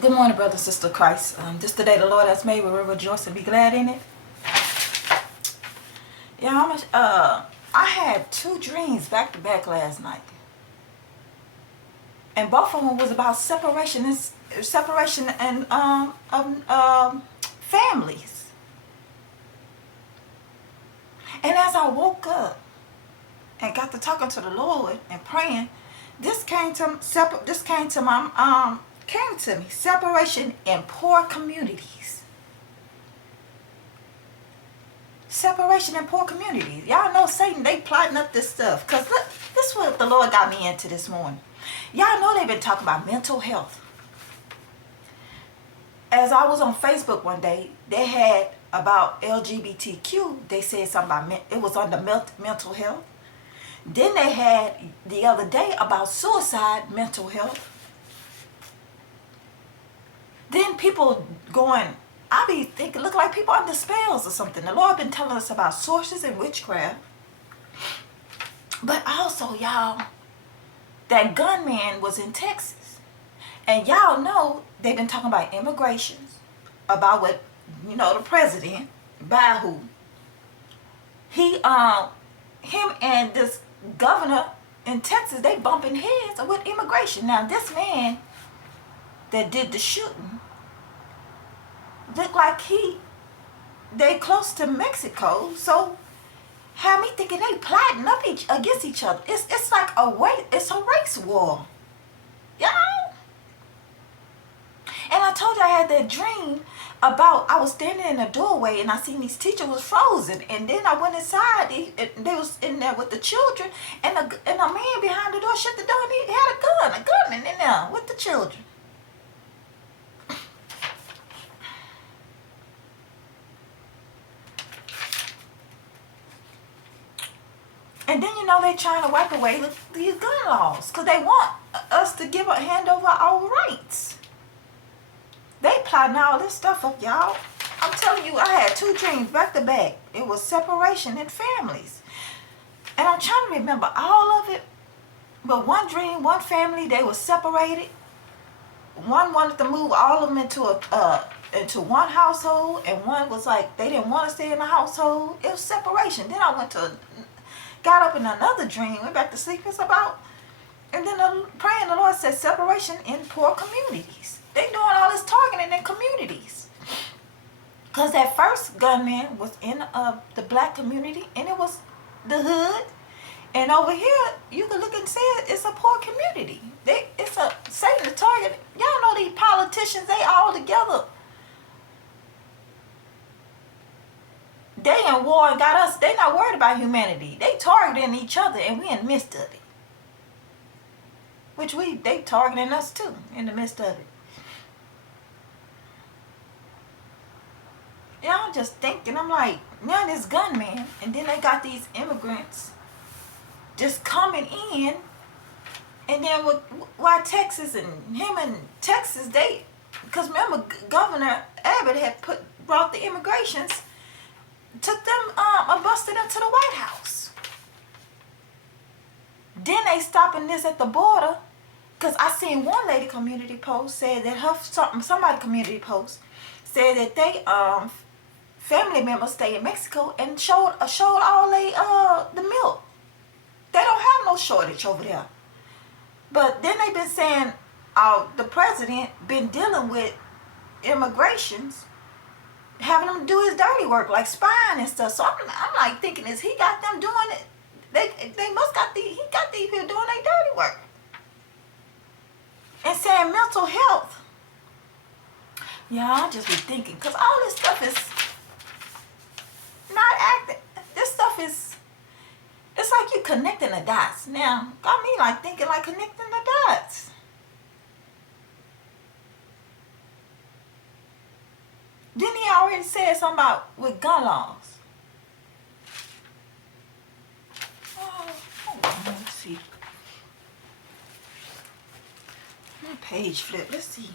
Good morning, brother and sister Christ. This the day the Lord has made. We will rejoice and be glad in it. Yeah, I had two dreams back to back last night, and both of them was about separation and families. And as I woke up and got to talking to the Lord and praying, this came to me: separation in poor communities. Separation in poor communities. Y'all know Satan, they plotting up this stuff. Because look, this is what the Lord got me into this morning. Y'all know they've been talking about mental health. As I was on Facebook one day, they had about LGBTQ. They said something about, it was under mental health. Then they had the other day about suicide, mental health. Then people going, I be thinking, look like people under spells or something. The Lord been telling us about sources and witchcraft. But also, y'all, that gunman was in Texas. And y'all know they've been talking about immigrations, about what, the president, by who. Him and this governor in Texas, they bumping heads with immigration. Now, this man that did the shooting looked like they close to Mexico, so had me thinking they plotting up against each other. It's like it's a race war, y'all. And I told you I had that dream about I was standing in a doorway and I seen these teachers was frozen, and then I went inside. They was in there with the children, and a man behind the door shut the door and he had a gunman in there with the children. And then they trying to wipe away these gun laws because they want us to hand over our rights. They plotting all this stuff up, y'all. I'm telling you, I had two dreams back to back. It was separation in families. And I'm trying to remember all of it. But one dream, one family, they were separated. One wanted to move all of them into one household, and one was like they didn't want to stay in the household. It was separation. Then I got up in another dream, went back to sleep. It's about, and then praying, the Lord said separation in poor communities. They doing all this targeting in communities. Because that first gunman was in the black community, and it was the hood. And over here, you can look and say it's a poor community. Satan the target. Y'all know these politicians, they all together. They in war and got us. They not worried about humanity. They targeting each other, and we in the midst of it. Which they targeting us too, in the midst of it. Yeah, I'm just thinking, I'm like, now this gunman, and then they got these immigrants just coming in, and then why Texas and him and Texas, because remember, Governor Abbott had brought the immigrations, took them, busted them to the White House. Then they stopping this at the border, because I seen one lady community post said that somebody community post said that they family members stay in Mexico and showed all the milk. They don't have no shortage over there. But then they've been saying the president been dealing with immigrations, having them do his dirty work, like spying and stuff. So I'm like thinking, is he got them doing it? They must he got these people doing their dirty work. And saying mental health. Yeah, I'll just be thinking, because all this stuff is not acting. This stuff is, it's like you connecting the dots. Now, got me like thinking like connecting the dots. Didn't he already say something about with gun laws? Oh, hold on, let's see. Page flip, let's see.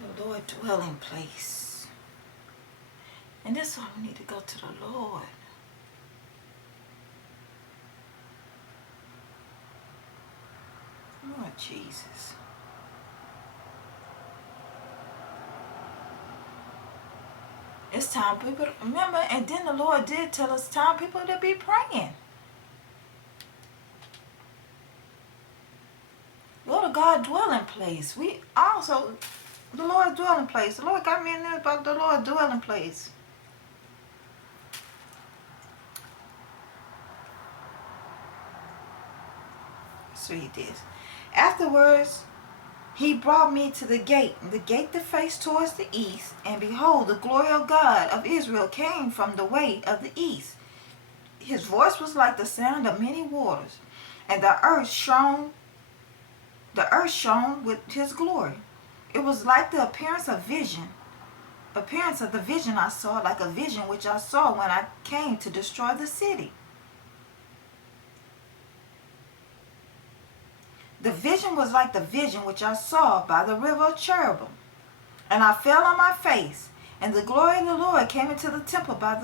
The Lord dwelling place. And this is why we need to go to the Lord. Oh, Jesus. It's time people, remember, and then the Lord did tell us time people to be praying. Lord of God dwelling place. We also, the Lord dwelling place. The Lord got me in there about the Lord dwelling place. So he did. Afterwards, he brought me to the gate that faced towards the east, and behold, the glory of God of Israel came from the way of the east. His voice was like the sound of many waters, and the earth shone with his glory. It was like the appearance of the vision I saw, like a vision which I saw when I came to destroy the city. The vision was like the vision which I saw by the river of Cherubim. And I fell on my face, and the glory of the Lord came into the temple by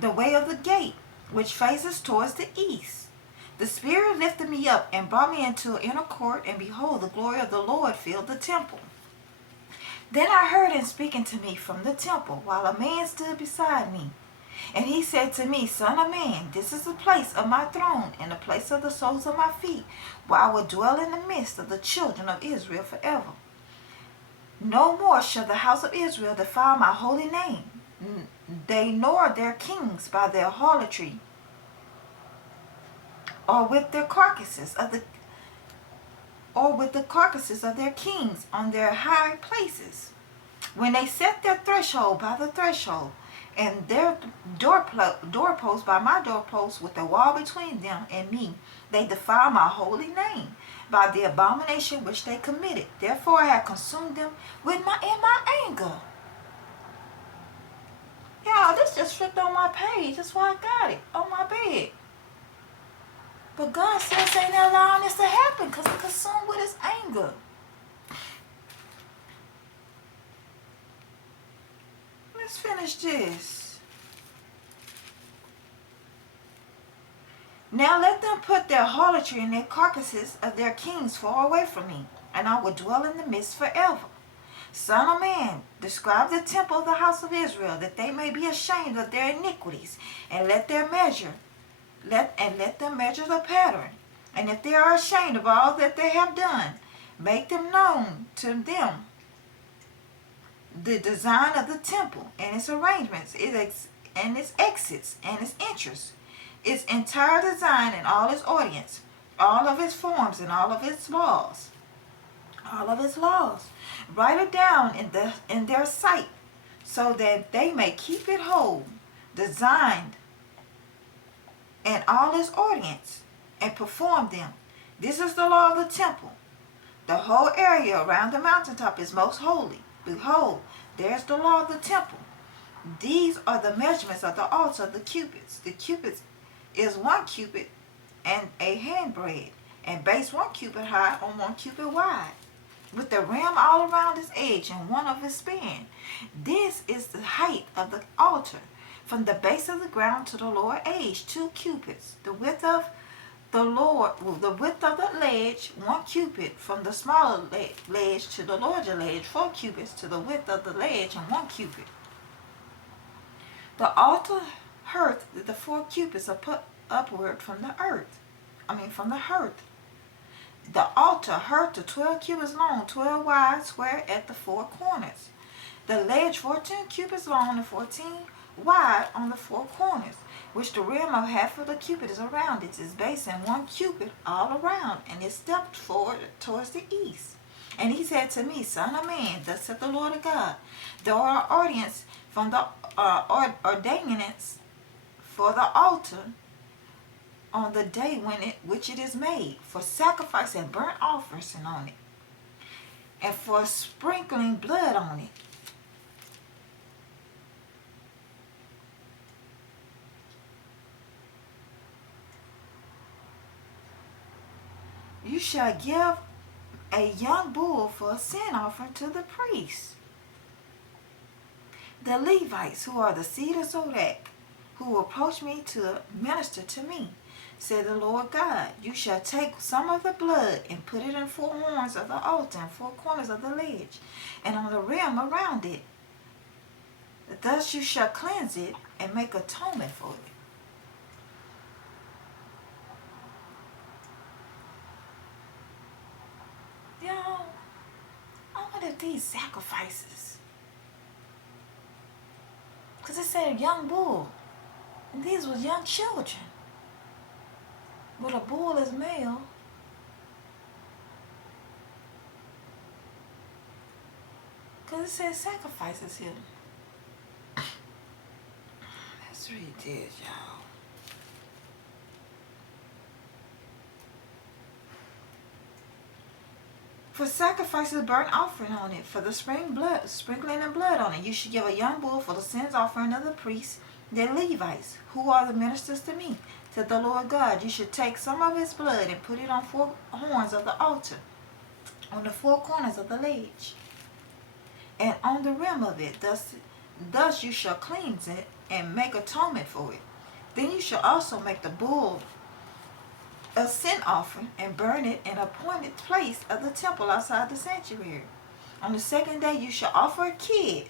the way of the gate, which faces towards the east. The Spirit lifted me up and brought me into an inner court, and behold, the glory of the Lord filled the temple. Then I heard him speaking to me from the temple, while a man stood beside me. And he said to me, Son of man, this is the place of my throne, and the place of the soles of my feet, where I will dwell in the midst of the children of Israel forever. No more shall the house of Israel defile my holy name, they nor their kings by their harlotry, or with the carcasses of their kings on their high places, when they set their threshold by the threshold, and their doorpost by my doorpost, with a wall between them and me, they defile my holy name by the abomination which they committed. Therefore I have consumed them in my anger. Y'all, this just flipped on my page. That's why I got it on my bed. But God says ain't allowing this to happen because He's consumed with His anger. Let's finish this. Now let them put their harlotry and their carcasses of their kings far away from me, and I will dwell in the midst forever. Son of man, describe the temple of the house of Israel, that they may be ashamed of their iniquities, and let them measure the pattern. And if they are ashamed of all that they have done, make them known to them the design of the temple and its arrangements, and its exits and its entrances, its entire design and all its audience, all of its forms and all of its laws. Write it down in their sight, so that they may keep it whole, designed, and all its audience, and perform them. This is the law of the temple. The whole area around the mountaintop is most holy. Behold, there's the law of the temple. These are the measurements of the altar of the cubits. The cubits is 1 cubit and a handbreadth, and base 1 cubit high on 1 cubit wide, with the rim all around its edge and 1 of its span. This is the height of the altar, from the base of the ground to the lower edge, 2 cubits. The width of the ledge, 1 cubit, from the smaller ledge to the larger ledge, 4 cubits, to the width of the ledge, and 1 cubit. The altar hearth, the 4 cubits are put upward from the hearth. The altar hearth to 12 cubits long, 12 wide, square at the 4 corners. The ledge 14 cubits long and 14 wide on the 4 corners, which the rim of half of the cubit is around it, its base, and 1 cubit all around, and it stepped forward towards the east. And he said to me, Son of man, thus saith the Lord of God, there are audience from the ordinance for the altar on the day which it is made, for sacrifice and burnt offerings on it, and for sprinkling blood on it. You shall give a young bull for a sin offering to the priest. The Levites, who are the seed of Zodek, who approach me to minister to me, said the Lord God. You shall take some of the blood and put it in four horns of the altar and four corners of the ledge, and on the rim around it. Thus you shall cleanse it and make atonement for it. Y'all, I wonder if these sacrifices, because it said a young bull, and these was young children. But a bull is male. Because it says sacrifices here. That's what he did, y'all. For sacrifices, burnt offering on it, for the sprinkling of blood on it. You should give a young bull for the sins offering of the priests, the Levites, who are the ministers to me, to the Lord God. You should take some of his blood and put it on four horns of the altar, on the four corners of the ledge, and on the rim of it. Thus you shall cleanse it and make atonement for it. Then you shall also make the bull a sin offering and burn it in an appointed place of the temple outside the sanctuary. On the second day you shall offer a kid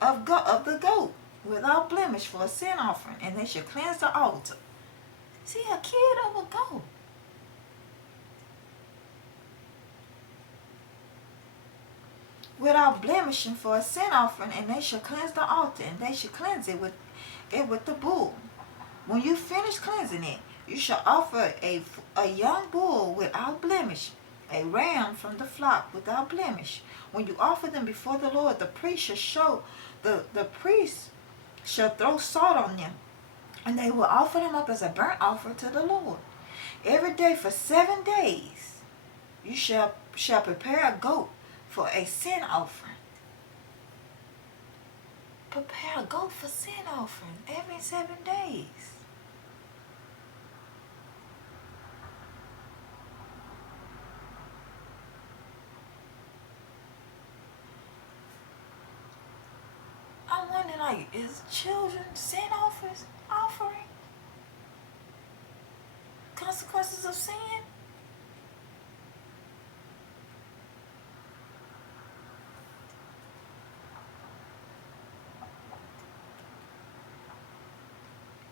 of the goat without blemish for a sin offering, and they shall cleanse the altar. See, a kid of a goat. Without blemishing for a sin offering, and they shall cleanse the altar, and they shall cleanse it with the bull. When you finish cleansing it, you shall offer a young bull without blemish, a ram from the flock without blemish. When you offer them before the Lord, the priest shall throw salt on them, and they will offer them up as a burnt offering to the Lord. Every day for 7 days you shall prepare a goat for a sin offering. Prepare a goat for sin offering every 7 days. I'm wondering, like, is children sin offering? Consequences of sin?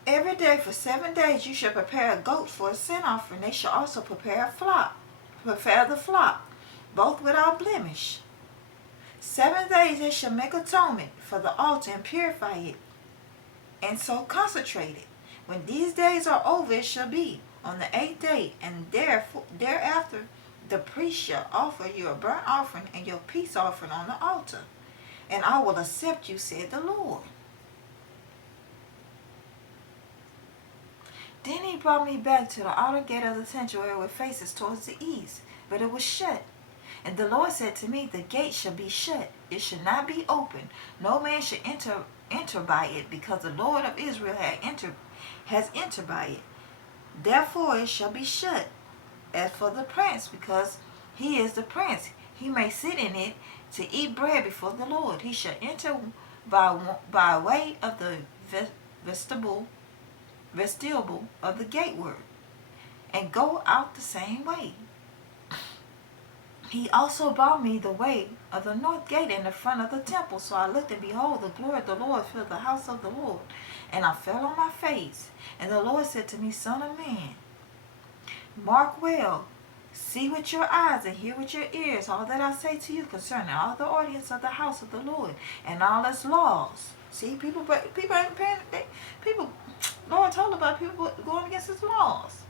Every day for 7 days you shall prepare a goat for a sin offering. They shall also prepare the flock, both without blemish. 7 days they shall make atonement for the altar and purify it, and so consecrate it. When these days are over, it shall be on the 8th day, and thereafter the priest shall offer you a burnt offering and your peace offering on the altar, and I will accept you, said the Lord. Then he brought me back to the outer gate of the sanctuary with faces towards the east, but it was shut. And the Lord said to me, the gate shall be shut, it shall not be open. No man shall enter by it, because the Lord of Israel has entered by it. Therefore it shall be shut. As for the prince, because he is the prince, he may sit in it to eat bread before the Lord. He shall enter by way of the vestibule of the gateward, and go out the same way. He also brought me the way of the north gate in the front of the temple. So I looked, and behold, the glory of the Lord filled the house of the Lord. And I fell on my face. And the Lord said to me, Son of man, mark well, see with your eyes and hear with your ears all that I say to you concerning all the ordinance of the house of the Lord and all its laws. See, people ain't paying. Lord told about people going against his laws.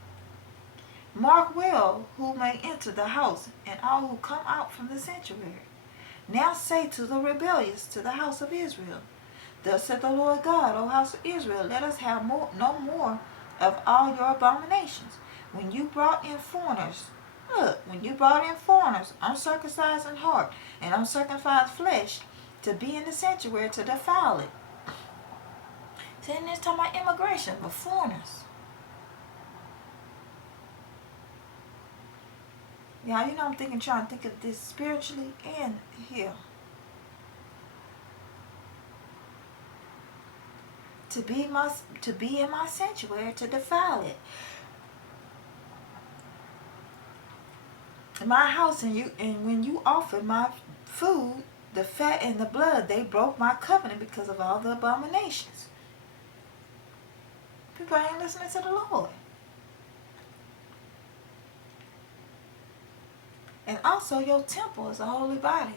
Mark well who may enter the house, and all who come out from the sanctuary. Now say to the rebellious, to the house of Israel, thus said the Lord God, O house of Israel, let us have no more of all your abominations. When you brought in foreigners, uncircumcised in heart and uncircumcised flesh, to be in the sanctuary to defile it. See, and it's talking about immigration, but foreigners. Yeah, I'm trying to think of this spiritually and here. To be in my sanctuary, to defile it. in my house, and when you offered my food, the fat and the blood, they broke my covenant because of all the abominations. People ain't listening to the Lord. And also your temple is a holy body.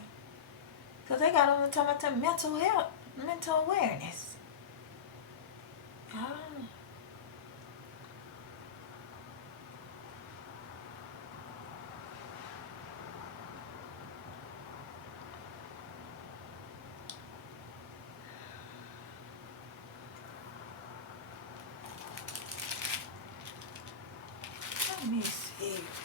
Because they got on the talking about mental health, mental awareness. I don't know. Let me see.